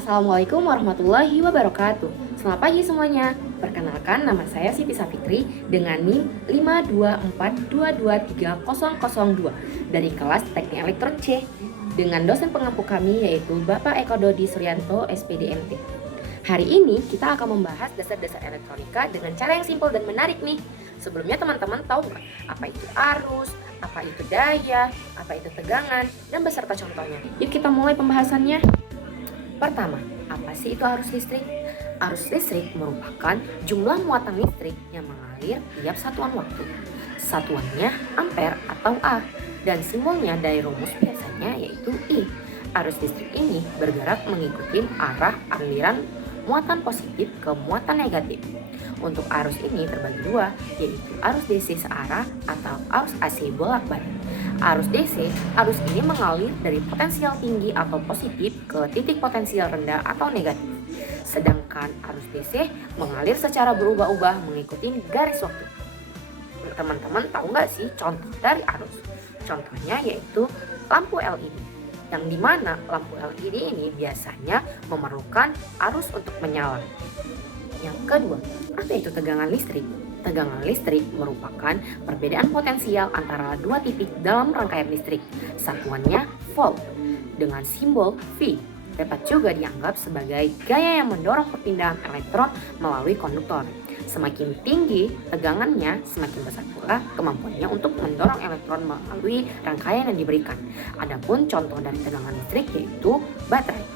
Assalamualaikum warahmatullahi wabarakatuh. Selamat pagi semuanya. Perkenalkan, nama saya Siti Safitri dengan NIM 524223002 dari kelas Teknik Elektron C dengan dosen pengampu kami yaitu Bapak Eko Dodi Suryanto SPDMT. Hari ini kita akan membahas dasar-dasar elektronika dengan cara yang simpel dan menarik nih. Sebelumnya teman-teman tahu nggak apa itu arus, apa itu daya, apa itu tegangan, dan beserta contohnya. Yuk kita mulai pembahasannya. Pertama, apa sih itu arus listrik? Arus listrik merupakan jumlah muatan listrik yang mengalir tiap satuan waktu. Satuannya ampere atau A, dan simbolnya dari rumus biasanya yaitu I. Arus listrik ini bergerak mengikuti arah aliran muatan positif ke muatan negatif. Untuk arus ini terbagi dua, yaitu arus DC searah atau arus AC bolak-balik. Arus DC, arus ini mengalir dari potensial tinggi atau positif ke titik potensial rendah atau negatif. Sedangkan arus DC mengalir secara berubah-ubah mengikuti garis waktu. Teman-teman tahu nggak sih contoh dari arus? Contohnya yaitu lampu LED. Yang dimana lampu LED ini biasanya memerlukan arus untuk menyala. Yang kedua, apa itu tegangan listrik? Tegangan listrik merupakan perbedaan potensial antara dua titik dalam rangkaian listrik. Satuannya volt dengan simbol V. Dapat juga dianggap sebagai gaya yang mendorong perpindahan elektron melalui konduktor. Semakin tinggi tegangannya, semakin besar pula kemampuannya untuk mendorong elektron melalui rangkaian yang diberikan. Adapun contoh dari tegangan listrik yaitu baterai.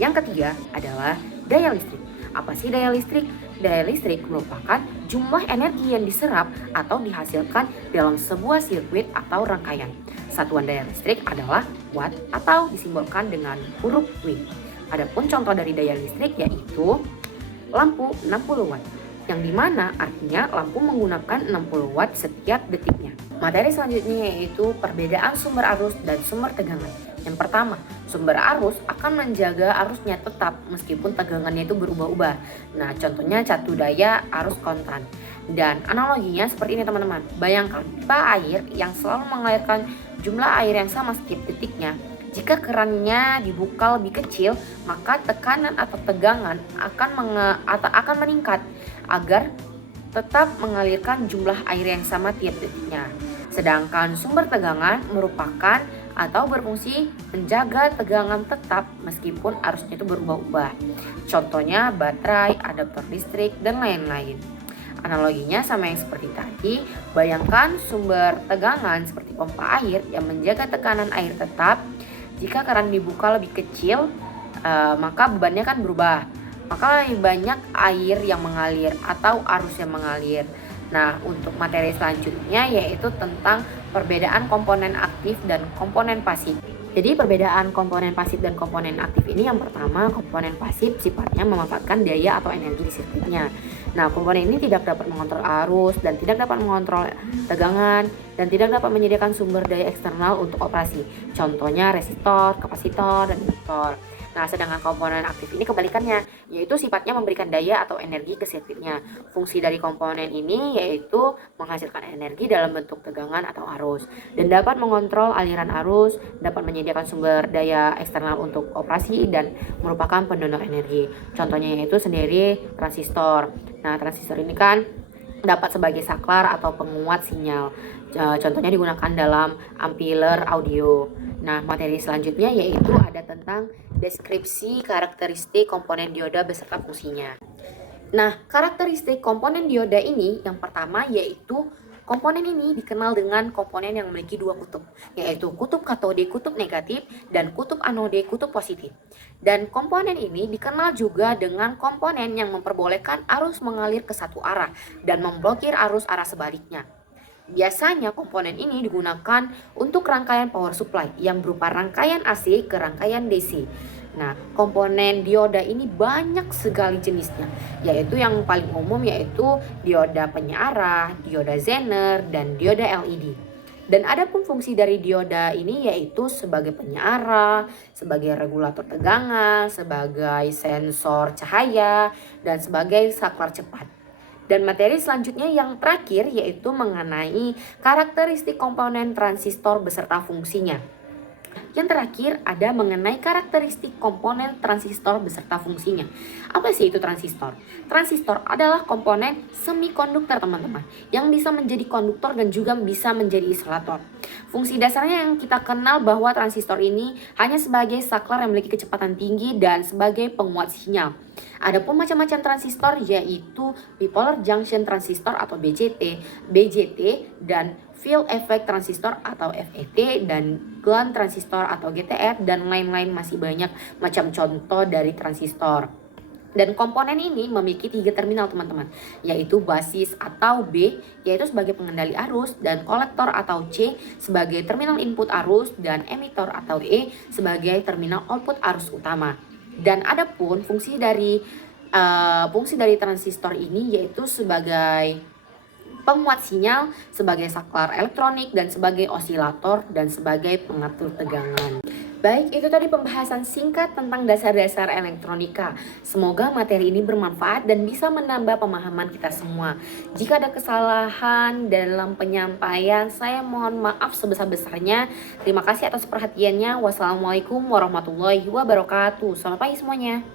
Yang ketiga adalah daya listrik. Apa sih daya listrik? Daya listrik merupakan jumlah energi yang diserap atau dihasilkan dalam sebuah sirkuit atau rangkaian. Satuan daya listrik adalah watt atau disimbolkan dengan huruf W. Adapun contoh dari daya listrik yaitu lampu 60 watt, yang dimana artinya lampu menggunakan 60 watt setiap detiknya. Materi selanjutnya yaitu perbedaan sumber arus dan sumber tegangan. Yang pertama, sumber arus akan menjaga arusnya tetap meskipun tegangannya itu berubah-ubah. Nah, contohnya catu daya arus konstan. Dan analoginya seperti ini teman-teman. Bayangkan pipa air yang selalu mengalirkan jumlah air yang sama setiap detiknya. Jika kerannya dibuka lebih kecil, maka tekanan atau tegangan akan meningkat agar tetap mengalirkan jumlah air yang sama tiap detiknya. Sedangkan sumber tegangan merupakan atau berfungsi menjaga tegangan tetap meskipun arusnya itu berubah-ubah. Contohnya baterai, adaptor listrik, dan lain-lain. Analoginya sama yang seperti tadi, bayangkan sumber tegangan seperti pompa air yang menjaga tekanan air tetap. Jika keran dibuka lebih kecil, maka bebannya kan berubah. Maka lebih banyak air yang mengalir atau arus yang mengalir. Nah, untuk materi selanjutnya yaitu tentang perbedaan komponen aktif dan komponen pasif. Jadi perbedaan komponen pasif dan komponen aktif ini yang pertama, komponen pasif sifatnya memanfaatkan daya atau energi di sirkuitnya. Nah, komponen ini tidak dapat mengontrol arus dan tidak dapat mengontrol tegangan dan tidak dapat menyediakan sumber daya eksternal untuk operasi. Contohnya resistor, kapasitor, dan induktor. Nah, sedangkan komponen aktif ini kebalikannya, yaitu sifatnya memberikan daya atau energi ke sirkuitnya. Fungsi dari komponen ini yaitu menghasilkan energi dalam bentuk tegangan atau arus, dan dapat mengontrol aliran arus, dapat menyediakan sumber daya eksternal untuk operasi, dan merupakan pendonor energi. Contohnya yaitu sendiri transistor. Nah, transistor ini kan dapat sebagai saklar atau penguat sinyal. Contohnya digunakan dalam amplifier audio. Nah, materi selanjutnya yaitu ada tentang deskripsi karakteristik komponen dioda beserta fungsinya. Nah, karakteristik komponen dioda ini yang pertama yaitu komponen ini dikenal dengan komponen yang memiliki dua kutub, yaitu kutub katode kutub negatif dan kutub anode kutub positif. Dan komponen ini dikenal juga dengan komponen yang memperbolehkan arus mengalir ke satu arah dan memblokir arus arah sebaliknya. Biasanya komponen ini digunakan untuk rangkaian power supply yang berupa rangkaian AC ke rangkaian DC. Nah, komponen dioda ini banyak sekali jenisnya, yaitu yang paling umum yaitu dioda penyearah, dioda Zener, dan dioda LED. Dan ada pun fungsi dari dioda ini yaitu sebagai penyearah, sebagai regulator tegangan, sebagai sensor cahaya, dan sebagai saklar cepat. Dan materi selanjutnya yang terakhir yaitu mengenai karakteristik komponen transistor beserta fungsinya. Yang terakhir ada mengenai karakteristik komponen transistor beserta fungsinya. Apa sih itu transistor? Transistor adalah komponen semikonduktor teman-teman, yang bisa menjadi konduktor dan juga bisa menjadi isolator. Fungsi dasarnya yang kita kenal bahwa transistor ini hanya sebagai saklar yang memiliki kecepatan tinggi dan sebagai penguat sinyal. Adapun macam-macam transistor yaitu bipolar junction transistor atau BJT, dan field effect transistor atau FET, dan gland transistor atau GTR, dan lain-lain masih banyak macam contoh dari transistor. Dan komponen ini memiliki 3 terminal teman-teman, yaitu basis atau B yaitu sebagai pengendali arus, dan kolektor atau C sebagai terminal input arus, dan emitor atau E sebagai terminal output arus utama. Dan adapun fungsi dari transistor ini yaitu sebagai penguat sinyal, sebagai saklar elektronik, dan sebagai osilator, dan sebagai pengatur tegangan. Baik, itu tadi pembahasan singkat tentang dasar-dasar elektronika. Semoga materi ini bermanfaat dan bisa menambah pemahaman kita semua. Jika ada kesalahan dalam penyampaian, saya mohon maaf sebesar-besarnya. Terima kasih atas perhatiannya. Wassalamualaikum warahmatullahi wabarakatuh. Selamat pagi semuanya.